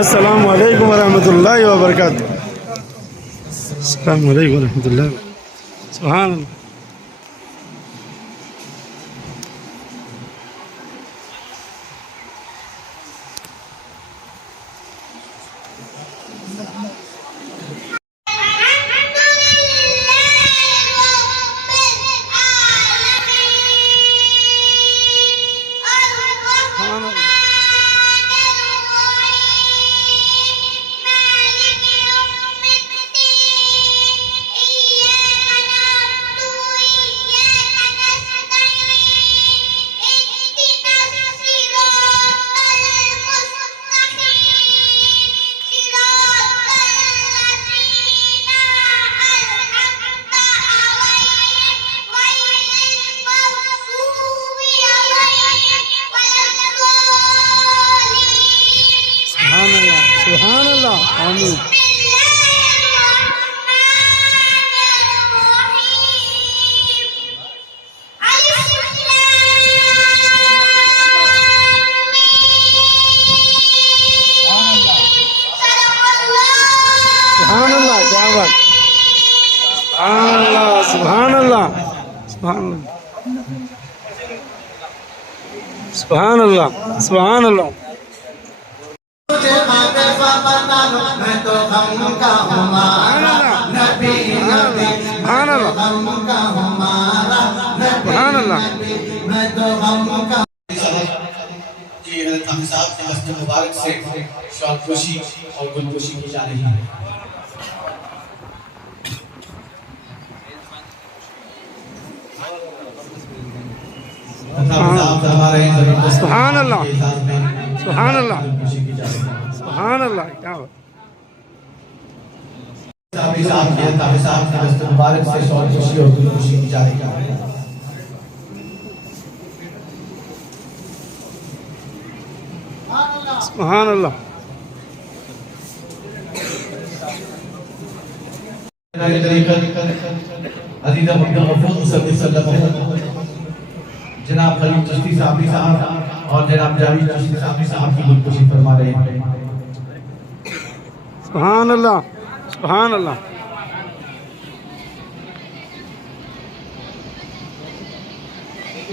السلام علیکم ورحمۃ اللہ وبرکاتہ. السلام علیکم ورحمۃ اللہ. سبحان اللہ. سبحان اللہ. آمین. سبحان اللہ. کیا بات. سبحان اللہ. سبحان اللہ. سبحان اللہ. سبحان اللہ. میں تو غم کا ہمارا نبی نبی، سبحان اللہ. سبحان اللہ. میں تو غم کا. کہ حضرت حافظ صاحب کے مسجد مبارک سے شال پوشی اور گل پوشی کی جا رہی ہے. سبحان اللہ. سبحان اللہ. سبحان اللہ. کیا بات. حافظ صاحب کے مسجد مبارک سے شال پوشی اور گل پوشی کی جا رہی ہے. سبحان اللہ. جناب خلیل چشتی صاحب اور جناب جاوید چشتی صاحب کی گلپوشی فرما رہے ہیں. سبحان اللہ. سبحان اللہ.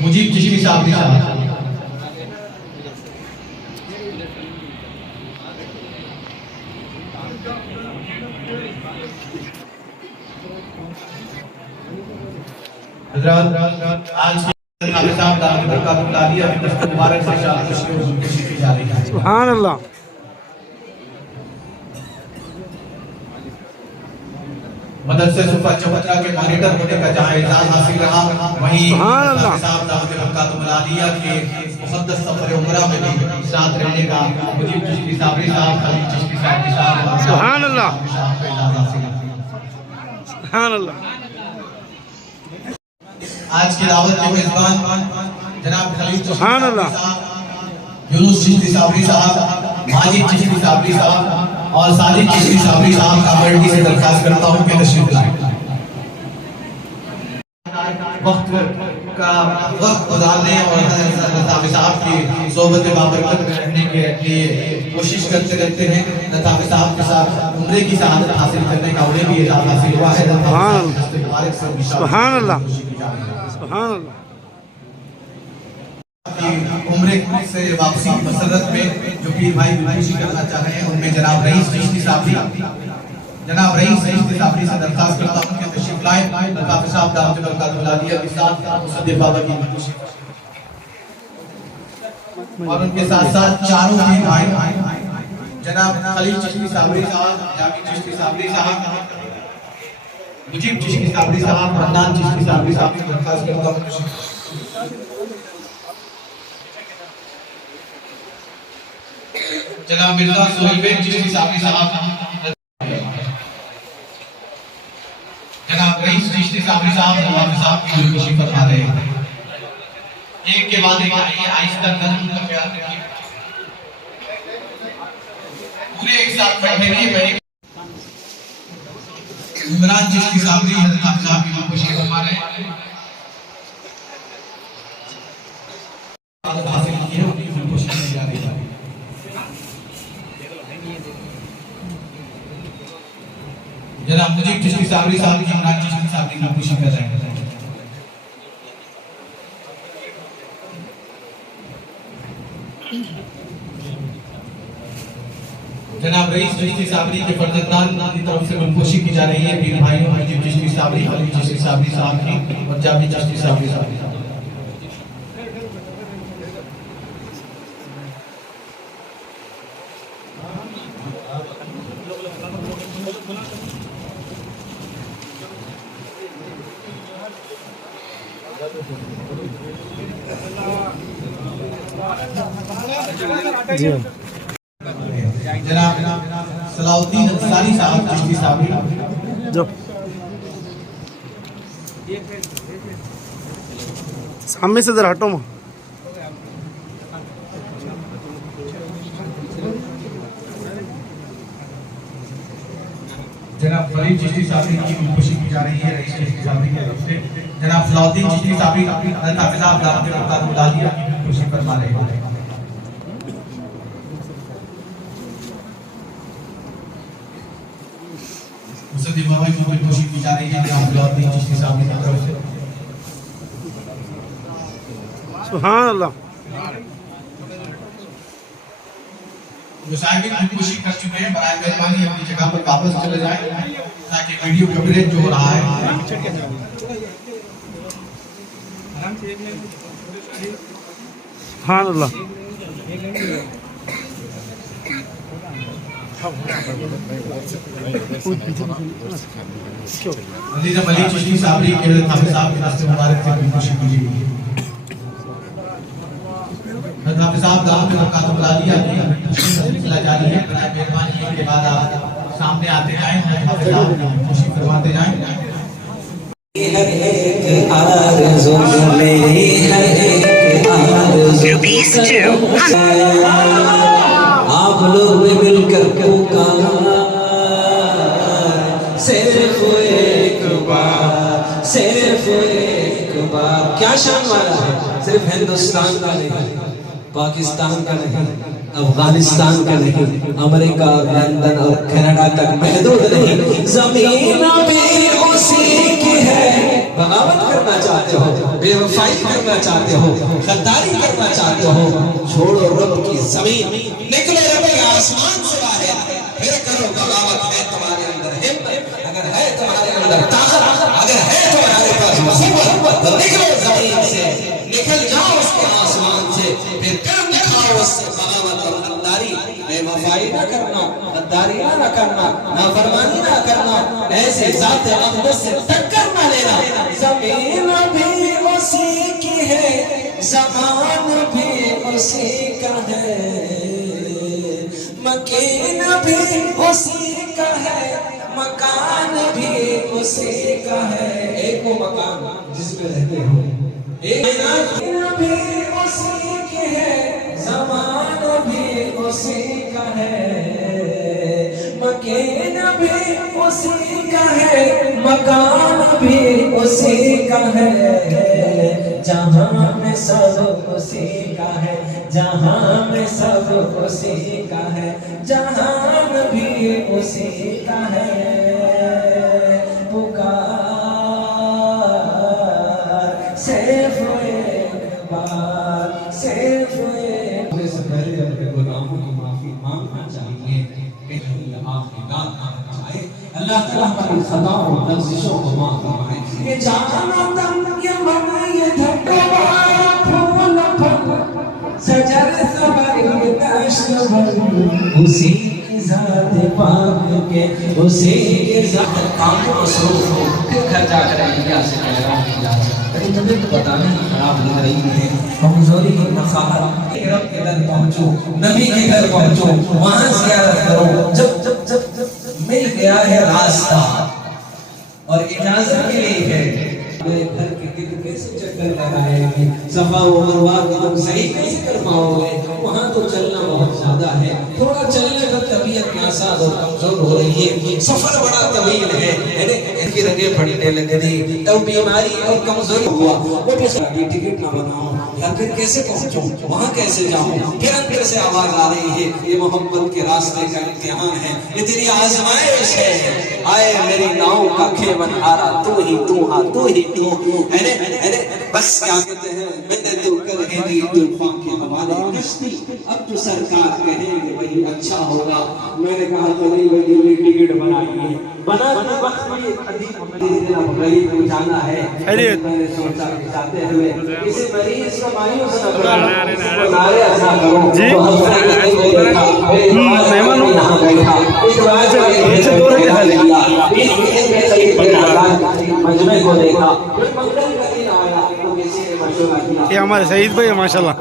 مجیب چشتی صاحب حضرات آج کے حافظ صاحب دعوت برکات العالیہ کی مسجد مبارک سے شال پوشی اور گل پوشی کی جا رہی ہے. سبحان اللہ. مدرسے صفا چوترا کے مانیٹر ہونے کا جہاں اعزاز حاصل رہا، وہیں حافظ صاحب دعوت برکات العالیہ کے مقدس سفر عمرہ میں بھی ساتھ رہنے کا مجیب چشتی صاحب خلیل چشتی صاحب سبحان اللہ. سبحان اللہ. آج کی دعوت کے میزبان جناب خلیل چشتی سبحان اللہ. صاحب، یونس چشتی صاحب، ماجد چشتی صاحب اور ساجد چشتی صاحب کا مرڈی سے درخواست کرتا ہوں کہ تشریف لائیں. وقت گزارنے اور حافظ صاحب کی صحبت بابرکت میں رہنے کے لیے کوشش کرتے رہتے ہیں. حافظ صاحب کے ساتھ عمرے کی سعادت حاصل کرنے کا انہیں بھی اعزاز حاصل ہوا ہے. سبحان اللہ. سبحان اللہ. عمرے سے واپسی کی مسرت میں جو پیر بھائی گلپوشی کرنا چاہ رہے ہیں ان میں جناب رئیس چشتی صاحب سے درخواست کرتا ہوں کہ تشریف لائیں. حافظ صاحب دعوت برکات العالیہ کے ساتھ مصدق بابا کی گلپوشی اور ان کے ساتھ ساتھ چاروں پیر بھائی جناب خلیل چشتی صاحب، جاوید چشتی صاحب، مجیب چشتی صاحب، حنان چشتی صاحب سے درخواست کرتا ہوں. جناب مرزا سہیل بن چشتی صاحب، جناب رئیس چشتی صاحب حافظ صاحب کی گلپوشی فرما رہے ہیں. ایک کے بعد ایک آہستہ نظم کا خیال رکھیے. پورے ایک ساتھ بیٹھے رہیے. عمران چشتی صاحب حضرت حافظ صاحب کی گلپوشی فرما رہے ہیں. حاصل کی ہے ان کی گلپوشی کی جا رہی ہے. جناب مجیب چشتی صابری صاحب کی عمران چشتی صابری کی خوشی کر رہے ہیں. جناب رئیس چشتی صابری کے فرزندان کی طرف سے منفوشی کی جا رہی ہے پیر بھائیوں مجیب چشتی صابری علی چشتی صابری صاحب کی اور جابی چشتی صابری صاحب. جناب صلاح الدین انصاری صاحب چشتی صابری. جو سامنے سے ذرا ہٹو ماں. جناب فرید چشتی صابری کی خوشی کی جا رہی ہے رئیس چشتی صابری کی طرف سے. جناب صلاح الدین چشتی صابری حضرت حافظ صاحب دعوت برکات العالیہ کی خوشی فرما رہے ہیں. مسجد امام کی خوشی کی جا رہی ہے جناب صلاح الدین چشتی صابری کی طرف سے. سبحان اللہ. جو صاحبین کی خوشی کر چکے ہیں برائے مہربانی اپنی جگہ پر واپس چلے جائیں تاکہ ویڈیو کوریج جو ہو رہا ہے. سبحان اللہ. عزیز علی چشتی صابری کے حضرت حافظ صاحب کی طرف سے مبارک سے بھی خوشی کی گئی. حضرت حافظ صاحب دعوت برکات العالیہ کی خوشی چلا جا رہی ہے. برائے مہربانی کے بعد آپ سامنے آتے جائیں حافظ صاحب کی خوشی فرماتے جائیں. ہر ایک آرزو میری ہر ایک آرزو آپ لوگ نے مل کر پکارا صرف ایک بار صرف ایک بار. کیا شان والا ہے. صرف ہندوستان کا نہیں پاکستان کا نہیں افغانستان کا نہیں امریکہ لندن اور کینیڈا تک محدود نہیں. زمین بھی اسی کی ہے. بغاوت کرنا چاہتے ہو بے وفائی کرنا چاہتے ہو غداری کرنا چاہتے ہو چھوڑو رب کی زمین نکلو رب کے آسمان سے باہر پھر کرو بغاوت. ہے تمہارے اندر ہمت اگر ہے تمہارے اندر طاقت اگر ہے تمہارے پاس قوت تو نکلو زمین سے نکل جاؤ اس کے آسمان سے پھر کر دکھاؤ اس سے بغاوت اور غداری. بے وفائی نہ کرنا غداری نہ کرنا نافرمانی نہ کرنا ایسے ذات اقدس سے ٹکر نہ لینا. زمین بھی اسی کی ہے زمان بھی اسی کا ہے مکین بھی اسی کا ہے مکان بھی اسی کا ہے. ایک وہ مکان جس میں رہتے ہو ایک بھی اسی کی ہے زمان بھی اسی کا ہے مکین بھی اسی کا ہے مکان بھی اسی کا ہے. جہاں میں سب اسی کا ہے جہاں میں سب اسی کا ہے جہان بھی اسی کا ہے. پکار صرف ایک بار صرف ایک. سے پہلے اپنے گناہوں کی معافی مانگنا چاہیے کہ آپ کی داد آنا چاہے. اللہ تعالیٰ ہماری خطاؤں اور لغزشوں کو معاف فرمائے. یہ جان دم یہ من یہ دھکا پھول پھل سجر صبر یہ دشت بھر اسی کی ذات پاک کے اسی کی ذات کام مصروف ہو. پھر گھر جا کر انبیاء سے کہہ رہا ہوں یا کہیں طبیعت پتہ نہیں خراب لگ رہی ہے کمزوری مساحت رب کے در پہنچو نبی کے گھر پہنچو وہاں زیارت کرو. جب مل گیا ہے راستہ اور اجازت ملی ہے میرے گھر کے گرد کیسے چکر لگائے گی صفا و مروہ کو تم صحیح کیسے کر پاؤ گے. وہاں تو چلنا بہت زیادہ ہے، تھوڑا چلنے کا طبیعت ناساز اور کمزور ہو رہی ہے، سفر بڑا طویل ہے، ان کی رگیں پھٹنے لگ گئی، اور بیماری اور کمزوری ہوا، وہ ٹکٹ نہ بناؤں یا پھر کیسے پہنچوں، وہاں کیسے جاؤں، پھر اندر سے آواز آ رہی ہے یہ محبت کے راستے کا امتحان ہے، یہ تیری آزمائش ہے، آئے میری ناؤ کا کھیون ہارا، تو ہی تو ہاں تو ہی تو، بس کیا کہتے ہیں میں نے تو کر ہے دی طوفان کے حوالے کشتی، اب تو سرکار کہیں گے وہی اچھا ہوگا، میں نے کہا چلی وہی ٹکٹ بنائیے، بنانے وقت بھی اب غریب کو جانا ہے، میں نے سوچا کہ جاتے ہوئے کسی مریض کو مایوس نہ کرو، کسی کو ناراض نہ کرو، جی مہمان مجمع کو دیکھا، یہ ہمارے سعید بھائی ماشاء اللہ.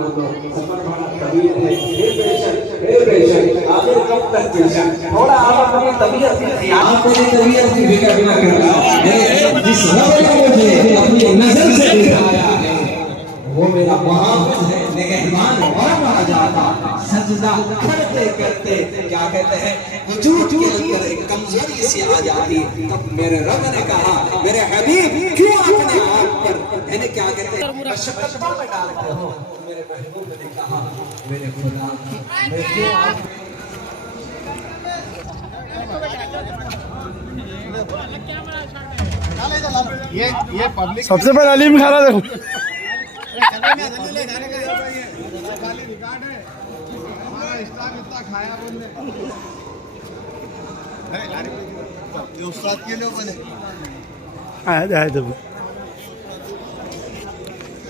وہ میرا محافظ ہے، نگہبان اور راجاتا، سجدہ کرتے کرتے کیا کہتے ہیں وجود کے اندر ایک کمزوری سی آ جاتی، تب میرے رب نے کہا میرے حبیب کیوں اپنے آپ پر یعنی کیا کہتے ہیں مشقتوں میں ڈالتے ہو، میرے محبوب نے کہا میرے خدا میں کیوں آپ سب سے پہلے علیم کھا رہا دیکھو.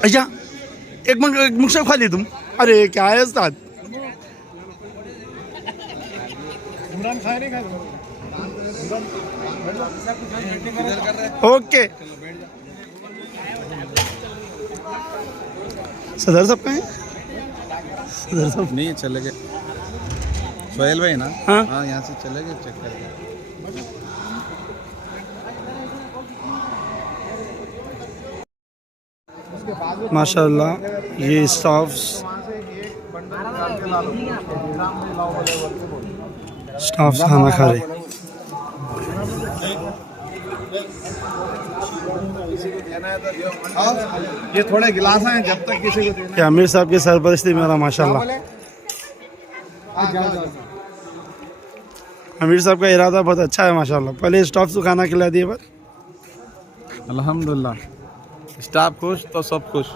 اچھا ایک مکشف کھا لی تم. ارے کیا ہے استاد. اوکے صدر صاحب کہیں صدر صاحب نہیں چلے گئے سہیل بھائی نا. ہاں یہاں سے چلے گئے چیک کر کے. ماشاء اللہ یہ اسٹاف کھانا کھا رہے. یہ تھوڑے گلاس ہیں جب تک کسی کو کہ امیر صاحب کی سرپرستی میرا ماشاء اللہ. امیر صاحب کا ارادہ بہت اچھا ہے ماشاء اللہ. پہلے اسٹاف کو کھانا کھلا دیے بس. الحمدللہ اسٹاف خوش تو سب خوش.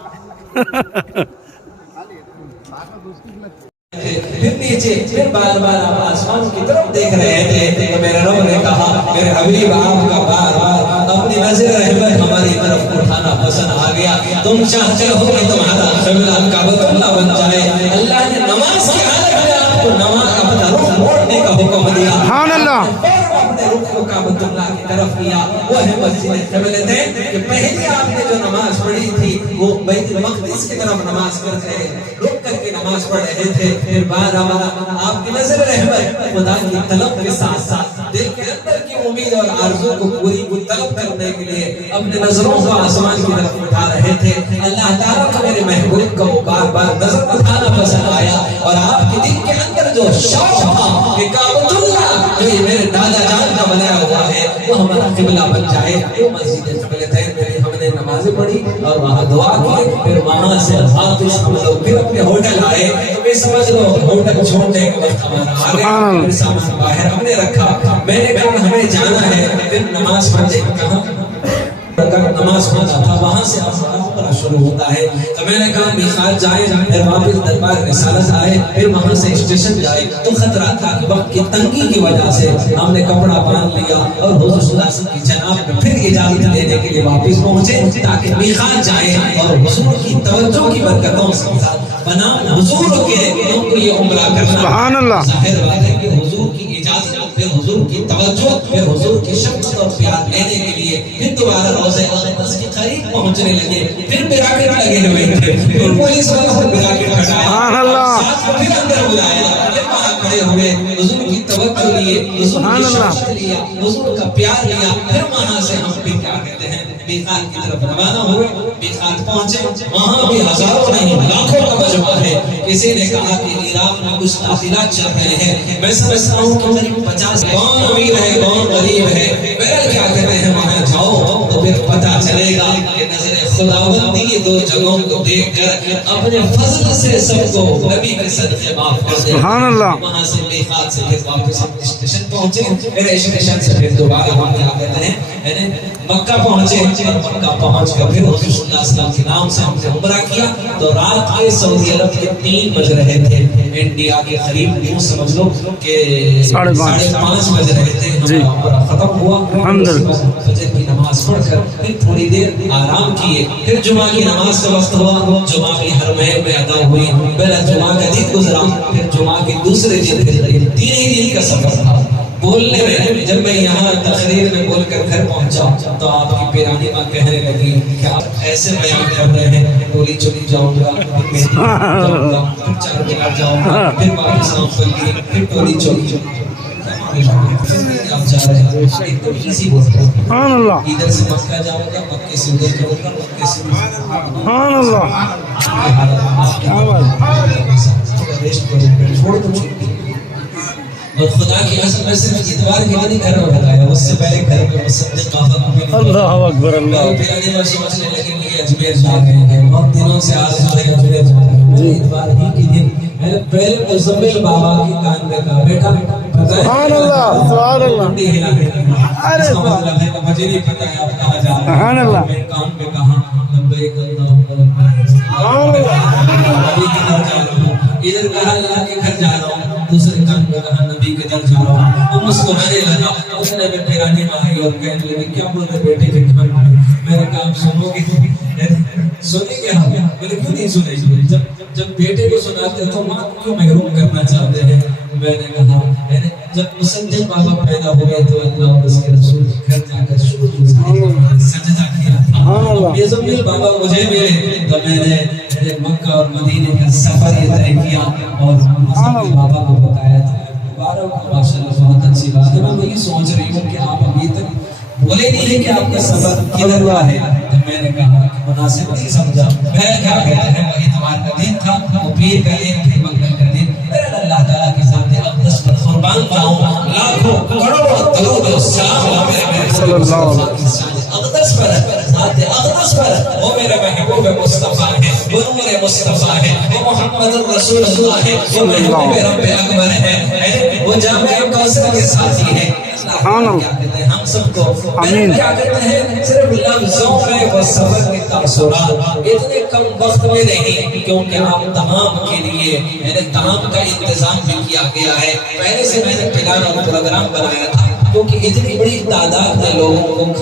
پھر نیچے پھر بار بار آپ آسمان کی طرف دیکھ رہے تھے تو میرے رب نے کہا میرے حبیب آپ کا بار بار اپنی نظر رحمت ہماری طرف اٹھانا پسند آ گیا. تم چاہتے ہو کہ تمہارا قبلہ کعبۃ اللہ بن جائے. اللہ نے نماز کی حالت میں آپ کو نماز اپنا رخ موڑنے کا حکم دیا. سبحان اللہ. اپنے رخ کو کعبۃ اللہ کی طرف کیا. وہ ہے مسجد قبلتین کہ پہلے آپ نے جو نماز پڑھی تھی وہ بیت المقدس کی طرف نماز پڑھ رہے رک کر کے نماز پڑھ رہے تھے. پھر بار بار آپ کی نظر رحمت خدا کی طلب کے ساتھ ساتھ دل کے اندر کی امید اور آرزو کو پوری طلب کرنے کے لیے اپنے نظروں کو آسمان کی طرف اٹھا رہے تھے. اللہ تعالیٰ کو میرے محبوب کو بار بار نظر اٹھانا پسند آیا اور آپ کے دل کے اندر جو شوق تھا کہ کعبۃ اللہ جو یہ میرے دادا جان کا بنایا ہوا ہے وہ ہمارا قبلہ بن جائے. وہ مسجد قبلتین میں ہم نے نمازیں پڑھی اور وہاں دعا کی. پھر وہاں سے واپس ہم لوگ پھر اپنے ہوٹل آئے. تو میں سمجھ لو ہوٹل چھوڑنے کے وقت ہمارا آ گیا. پھر سامان باہر ہم نے رکھا. میں نے کہا ہمیں جانا ہے. پھر نماز پڑھتے کہاں نماز پڑھتا تھا وہاں سے عمرہ شروع ہوتا ہے. تو میں نے کہا میقات جائیں پھر واپس دربار رسالت آئے. پھر وہاں سے اسٹیشن جائے تو خطرہ تھا کہ وقت کی تنگی کی وجہ سے ہم نے کپڑا باندھ لیا اور حضور صلی اللہ علیہ وسلم کی جناب میں پھر اجازت لینے کے لیے واپس پہنچے تاکہ میقات جائیں اور حضور کی توجہ کی برکتوں سے بنا حضور کے کو یہ عمرہ کرنا. سبحان اللہ. ظاہر بات ہے کہ حضور کی اجازت پھر حضور کی توجہ پھر حضور کی شفقت اور پیار لینے کے لیے پھر دوبارہ روضہ اقدس کے قریب پہنچنے لگے. پھر براکٹ لگے ہوئے تھے. پھر پولیس والوں نے براکٹ ہٹایا. سبحان اللہ. پھر اندر بلایا. پھر وہاں کھڑے ہوئے حضور کی توجہ لیے حضور کی شفقت لیا حضور کا پیار لیا. پھر وہاں سے ہم پھر کیا کہتے ہیں میقات کی طرف روانہ ہوئے. میقات پہنچے, وہاں بھی ہزاروں نہیں لاکھوں کا مجمع ہے. کسی نے کہا کہ عراق میں کچھ تعطیلات چل رہے ہیں, میں سمجھتا ہوں کہ قریب 50 کون امیر ہے کون غریب ہے. بہرحال کیا کہتے ہیں وہاں جاؤ تو پھر پتہ چلے گا کہ نظر خداوندی دو جگہوں کو دیکھ کر اپنے فضل سے سب کو نبی کے صدقے معاف کر دے. سبحان اللہ. وہاں سے میقات سے پھر واپس اسٹیشن پہنچے, پھر اسٹیشن سے پھر دوبارہ ہم کیا کہتے ہیں مکہ پہنچے. مکہ پہنچ کر پھر حضور صلی اللہ علیہ وسلم کے نام سے ہم نے عمرہ کیا. تو رات کے سعودی عرب کے 3 بج رہے تھے, انڈیا کے قریب یوں سمجھ لو کہ 5:30 بج رہے تھے. ہمارا عمرہ ختم ہوا. فجر کی نماز پڑھ کر پھر تھوڑی دیر آرام کیے. پھر جمعہ کی نماز کا وقت ہوا, جمعہ کی حرمین میں ادا ہوئی. پہلا جمعہ کا دن گزرا, پھر جمعہ کے دوسرے دن پھر 3 ہی دن کا سفر تھا. بولنے میں جب میں یہاں تقریر میں بول کر گھر پہنچا تو آپ کی پیرانی ماں کہنے لگی کہ آپ ایسے بیان کر رہے ہیں, ٹولی چولی جاؤں گا, پھر 4 دن جاؤں گا, پھر واپس آؤں گا, پھر ٹولی چولی آپ جا رہے ہیں. ایک دم ایزی بول رہے ہیں, ادھر سے مکہ جاؤں گا, مکے سے ادھر جاؤں گا, مکے سے سبحان اللہ. ریسٹ کرو, چھوڑ دو چھٹی. اور خدا کی قسم میں صرف اتوار کے دن گھر میں بتایا, اس سے پہلے گھر میں مصدق بابا اللہ اکبر. اللہ پیرانے میں سوچنے لگے کہ اجمیر جا رہے ہیں, بہت دنوں سے آج جو ہے اجمیر جا رہے ہیں. اتوار ہی کے دن میں نے پہلے مزمل بابا کی کان میں کہا, بیٹا سبحان اللہ, سبحان اللہ. ارے مطلب ہے مجھے نہیں پتا ہے آپ کہاں جا رہے ہیں. سبحان اللہ. میں کان پہ کہا لبیک اللہم لبیک, ادھر کہا اللہ کے گھر جا رہا ہوں, دوسرے کان پہ کہا نبی کے در جا رہا ہوں. وہ مسکرانے لگا. اس نے میں پیرانی ماں آئی اور کہنے لگی کیا بول رہے بیٹے کے کان میں. میں نے کہا سنو گے, سنیں گے ہم. میں نے کیوں نہیں سنے, جب بیٹے کو سناتے تو ماں کو کیوں محروم کرنا چاہتے ہیں. میں نے کہا جب مصدق بابا پیدا ہوئے تو اللہ اور اس کے رسول گھر جا کر سجدہ کیا تھا. مزمل بابا مجھے ملے تو میں نے مکہ اور مدینے کا سفر یہ طے کیا اور مصدق بابا کو بتایا تھا. ماشاءاللہ بہت اچھی بات ہے. میں وہی سوچ رہی ہوں کہ آپ ابھی تک بولے نہیں ہے کہ آپ کا سفر کدھر کا ہے. تو میں نے کہا کہ مناسب نہیں سمجھا. میں کیا کہتا ہے وہ اتوار کا دن تھا, وہ پیر کا دن, پھر منگل کا دن. میرا اللہ تعالیٰ کی ذات اقدس پر قربان جاؤں, لاکھوں کروڑوں درود و سلام صلی اللہ علیہ وسلم اقدس پر, ذات اقدس پر. وہ میرے محبوب مصطفیٰ ہے, وہ نور مصطفیٰ ہے, وہ محمد رسول اللہ ہے, وہ محبوب رب اکبر ہے, وہ جامع کوثر کے ساتھی ہے. ہم سب کو کیا کہتے ہیں صرف لفظوں میں وہ سفر کے تاثرات اتنے کم وقت میں نہیں, کیونکہ آپ تمام کے لیے تمام کا انتظام بھی کیا گیا ہے. پہلے سے میں نے پلان اور پروگرام بنایا تھا, کیونکہ اتنی بڑی تعداد میں لوگوں کو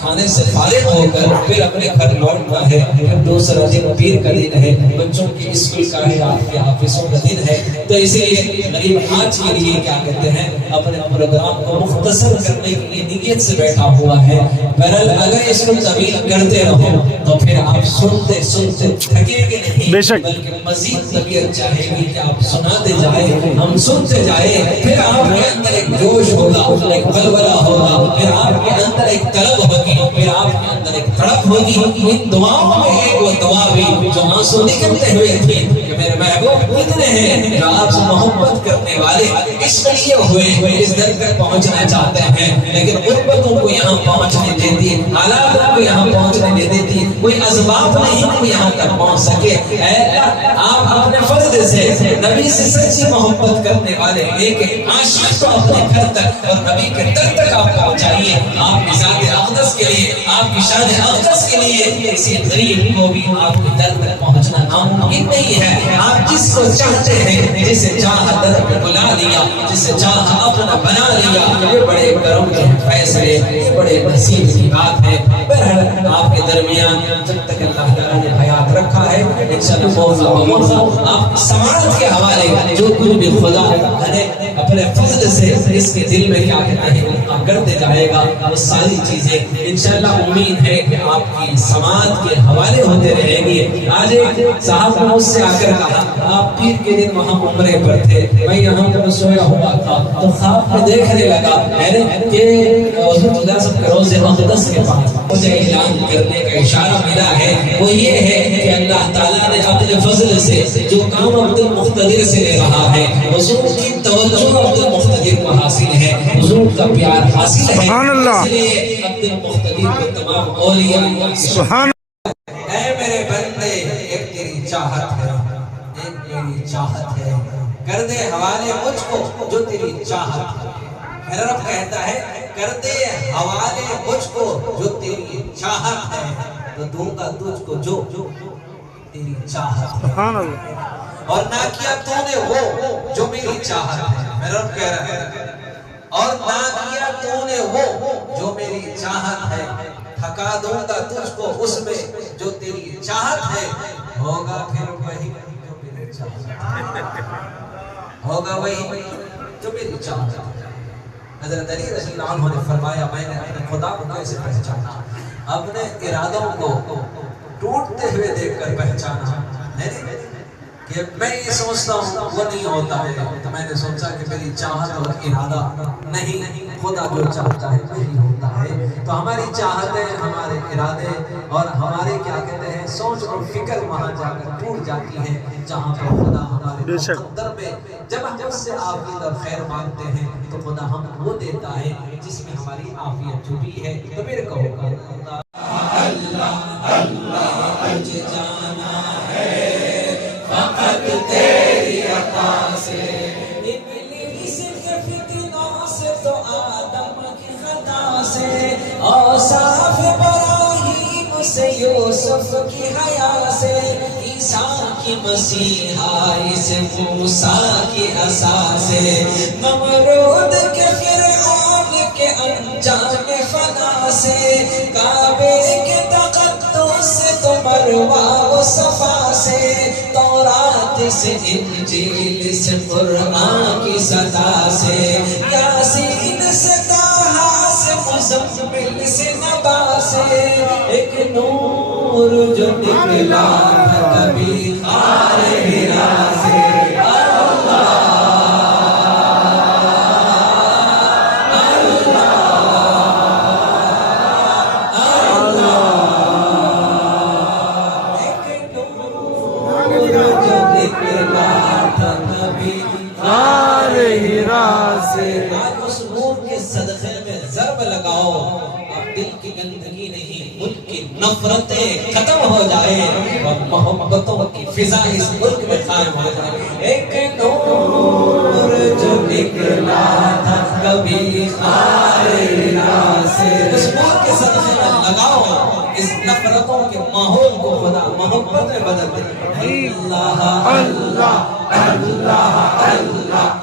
کھانے سے فارغ ہو کر پھر اپنے گھر لوٹنا ہے. پھر دوسرا دن پیر کا دن ہے, بچوں کی اسکول کا ہے, آپ کے آفسوں کا دن ہے. تو اسی لیے غریب آج کے لیے کیا کہتے ہیں اپنے پروگرام کو مختصر کرنے کے لیے نیت سے بیٹھا ہوا ہے. بہرحال اگر اس کو طویل کرتے رہو تو پھر آپ سنتے سنتے تھکیں گے نہیں, بلکہ مزید طبیعت چاہے گی کہ آپ سناتے جائیں, ہم سنتے جائیں. پھر آپ کے اندر ایک جوش ہوگا, ایک بلبلہ ہوگا, پھر آپ کے اندر ایک طلب ہوگی, پھر آپ کے اندر ایک تڑپ ہوگی. ان دعاؤں میں ایک وہ دعا بھی جو آنسو نکلتے ہوئے تھی کہ میرے محبوب کتنے ہیں جو آپ سے محبت کرنے والے اس لیے ہوئے اس در تک پہنچنا چاہتے ہیں, لیکن غربتوں کو یہاں پہنچنے دیتی, حالات کو یہاں پہنچنے دے دیتی, کوئی اسباب نہیں کو یہاں تک پہنچ سکے. اے اللہ آپ اپنے فضل سے نبی سے سچی محبت کرنے والے ایک عاشق کو اپنے گھر تک اور نبی کے در تک آپ پہنچائیے. آپ کی ذات اقدس کے لیے, آپ کی شان اقدس کے لیے کسی غریب کو بھی آپ کے در تک پہنچنا ناممکن نہیں ہے. آپ جس کو چاہتے ہیں, جسے چاہا در پہ بلا لیا, جسے چاہا اپنا بنا لیا. یہ بڑے کرم کے فیصلے, یہ بڑے نصیب کی بات ہے. بہرحال آپ کے درمیان جب تک اللہ تعالیٰ نے حیات رکھا ہے انشاءاللہ آپ سماعت کے حوالے جو کچھ بھی خدا اپنے فضل سے اس کے دل میں کیا کہتے ہیں کرتے جائے گا, وہ ساری چیزیں انشاءاللہ امید ہے کہ آپ کی سماعت کے حوالے ہوتے رہیں گی. آج ایک صاحب نے مجھ سے آ کر کہا آپ پیر کے دن وہاں عمرے پر تھے, میں یہاں پر سویا ہوا تھا تو خواب میں دیکھنے لگا کہ حضور صلی اللہ علیہ وسلم کے روضہ اقدس کے پاس مجھے اعلان کرنے کا اشارہ ملا ہے وہ یہ ہے کہ اللہ تعالیٰ نے اپنے فضل سے جو کام عبد المقتدر سے لے رہا ہے حضور کی توجہ عبد المقتدر کو حاصل ہے حضور کا پیار حاصل ہے اس لیے عبد المقتدر کو تمام اولیاء سبحان اے میرے بندے ایک تیری چاہت ہے ایک تیری چاہت ہے کر دے حوالے مجھ کو جو تیری چاہت ہے میرا رب کہتا ہے کر دے حوالے مجھ کو جو تیری چاہت ہے تو دوں گا تجھ کو جو تیری چاہت ہے سبحان اللہ اور نہ کیا تو نے وہ جو میری چاہت ہے میرا رب کہہ رہا ہے اور نہ کیا تو نے وہ جو میری چاہت ہے تھکا دوں گا تجھ کو اس میں جو تیری چاہت ہے ہوگا پھر وہی جو میری چاہت ہے ہوگا وہی جو میری چاہت ہے حضرت علی رضی اللہ عنہ نے فرمایا میں نے اپنے خدا کو کیسے پہچانا اپنے ارادوں کو ٹوٹتے ہوئے دیکھ کر پہچانا نہیں کہ میں یہ سوچتا ہوں وہ نہیں ہوتا ہے تو میں نے سوچا کہ میری چاہت اور ارادہ نہیں خدا جو چاہتا ہے وہی ہوتا ہے تو ہماری چاہتیں ہمارے ارادے اور ہمارے کیا کہتے ہیں سوچ اور فکر وہاں جا کر ٹوٹ جاتی ہے جہاں پر خدا ہمارے مقدر میں جب ہم اس سے عافیت اور خیر مانگتے ہیں تو خدا ہم وہ دیتا ہے جس میں ہماری عافیت چھپی ہے تو پھر کہو گا اللہ اللہ مجھے جانا ہے فقط تیری عطا سے ابلیس کے فتنوں سے تو آدم کی خطا سے اوصاف ابراہیم سے یوسف کی حیا سے عیسیٰ کی مسیحائی سے موسیٰ کی عصا سے نمرود کے فرعون کے انجام فنا سے کعبے کے تقدس سے تو مروہ و صفا سے تورات سے انجیل سے قرآن کی صدا سے یاسین سے طٰہٰ سے مزمل سے نبا سے ایک نور جو نکلا تھا کبھی غار حرا سے اس نور کے صدقے میں ضرب لگاؤ اب دل کی گندگی نہیں ملک کی نفرتیں ختم ہو جائے اور محبتوں کی فضا اس ملک میں قائم ہو جائے ایک نور جو نکلا تھا کبھی غار حرا سے اس نور کے صدقے میں لگاؤ اس نفرتوں کے ماحول کو خدا محبت میں بدل دے اللہ اللہ اللہ اللہ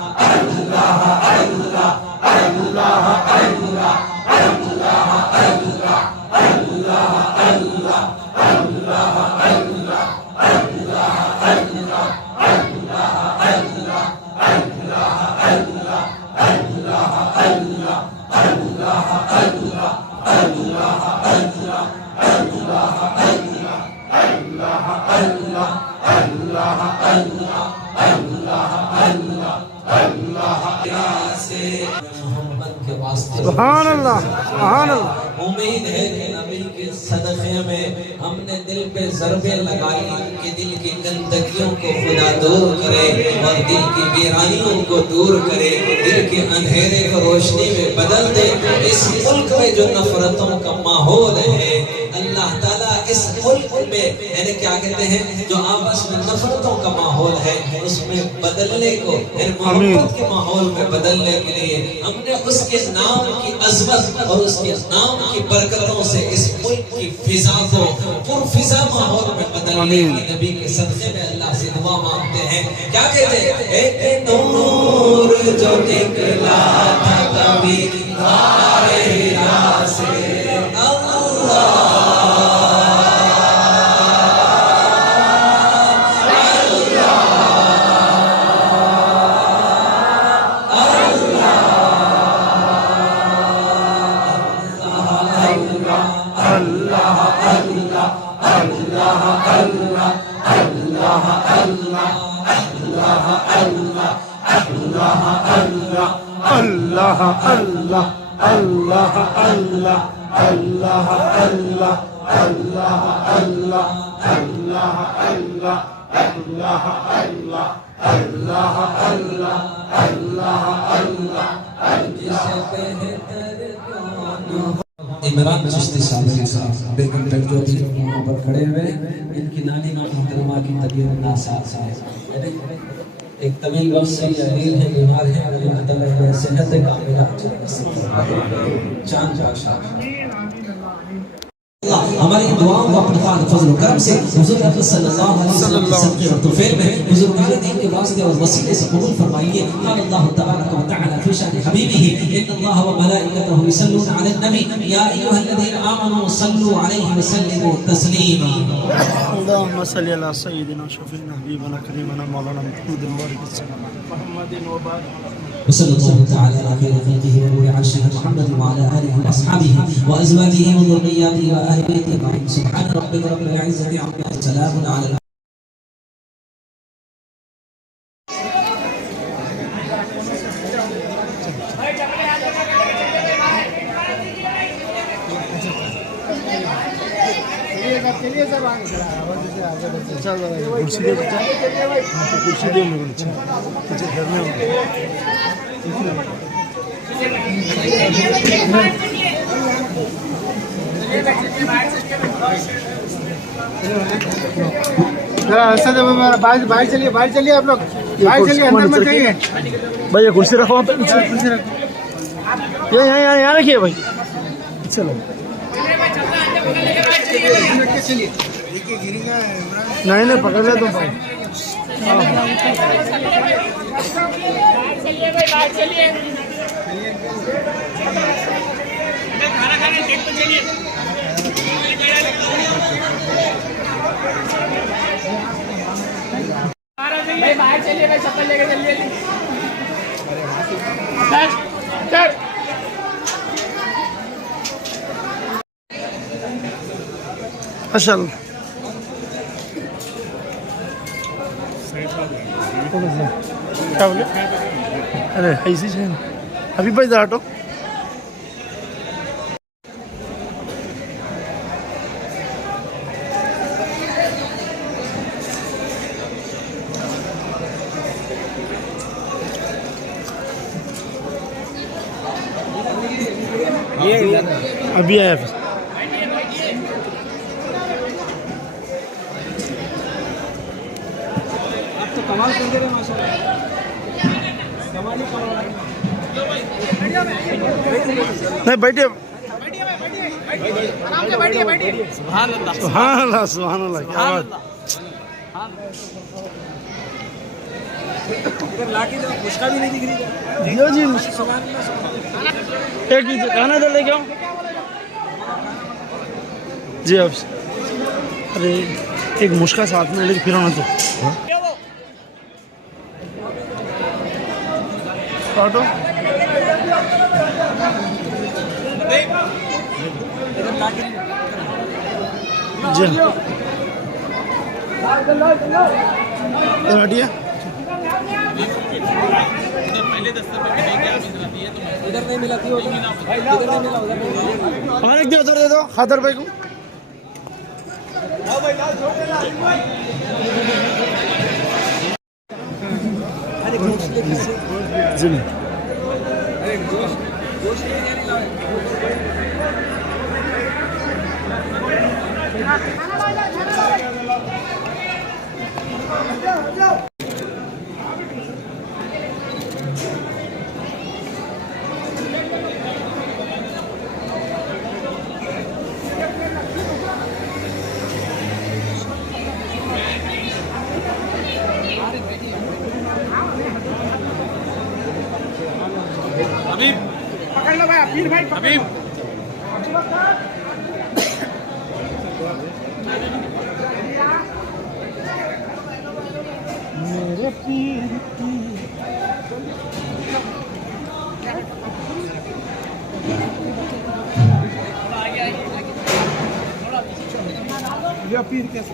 سبحان اللہ سبحان اللہ امید ہے کہ نبی کے صدقے میں ہم نے دل پہ ضربیں لگائی کہ دل کی گندگیوں کو خدا دور کرے اور دل کی ویرانیوں کو دور کرے دل کے اندھیرے کو روشنی میں بدل دے اس ملک میں جو نفرتوں کا ماحول ہے اللہ تعالیٰ اس ملک میں یعنی کیا کہتے ہیں جو آپس میں نفرتوں کا ماحول ہے اس میں بدلنے کو یعنی محبت کے ماحول میں بدلنے کے لیے ہم نے اس کے نام کی عظمت اور اس کے نام کی برکتوں سے اس ملک کی فضا کو پرفضا ماحول میں بدلنے کی نبی کے صدقے میں اللہ سے دعا مانگتے ہیں کیا کہتے ہیں ایک نور جو نکلا تھا کبھی غار حرا سے اللہ اللہ اللہ اللہ اللہ اللہ اللہ اللہ اللہ اللہ اللہ اللہ اللہ اللہ اللہ اللہ اللہ عمران چشتی صاحب کے ساتھ بیگم تک جو بھی وہاں پر کھڑے ہوئے ان کی نانی محترمہ کی طبیعت ناساز ہے. ایک طویل وقت سے یہ علیل ہے، بیمار ہے، اللہ تعالیٰ یہ صحت کاملہ چاند بادشاہ ہماری دعاؤں کو اپنے فضل و کرم سے حضور اکرم صلی اللہ علیہ وسلم کے صدقے اور توفیق میں حضور میرے دین کے واسطے اور وسیلے سے قبول فرمائیے. قال اللہ تبارک و تعالی فی شأن حبیبہ ان اللہ و ملائکتہ یصلون علی النبی یا ایھا الذین آمنوا صلوا علیہ وسلموا تسلیما. اللهم صل على سيدنا شفيعنا حبيبنا كريمنا مولانا محمد المبارك السلام محمد وبارك وصلى الله تعالى على خير خلقه ونور عرشه محمد وعلى اله واصحابه وازواجه وذرياته واهل بيته اجمعين. سبحان ربك رب العزه عما يصفون وسلام على کرسی دے کرسی دے گھر میں باہر چلیے آپ لوگ باہر چلیے اندر مت جائیے بھائی یہ کرسی رکھو وہاں پہ یہاں رکھیے بھائی. چلو نہیں پکڑ لے تم بھائی. باہر چلیے بھائی چپل لے کے چلیے. ماشاء اللہ. کیا بولے؟ ارے ایسی ہے ابھی بھائی ذرا ہٹو. ابھی آیا پھر کمال کر دے رہے ماشاء اللہ. کمال ہی کمال. نہیں بیٹھیے. سبحان اللہ سبحان اللہ سبحان اللہ. کیا بات. ادھر لا کے مشکل بھی نہیں دکھ رہی. جی ایک کہنا ادھر لے کے آؤ جی. آپ ارے ایک مشکل ساتھ میں لے کے پھر آنا تو آٹو جی ہٹیے. ادھر نہیں ملا تھی ادھر نہیں ملا ادھر نہیں. ہمارے ایک دن ادھر دے دو خاطر بھائی کو. جی پکڑ لو بھائی پیر بھائی حبیب. میرے پیر کی یا پیر کیسے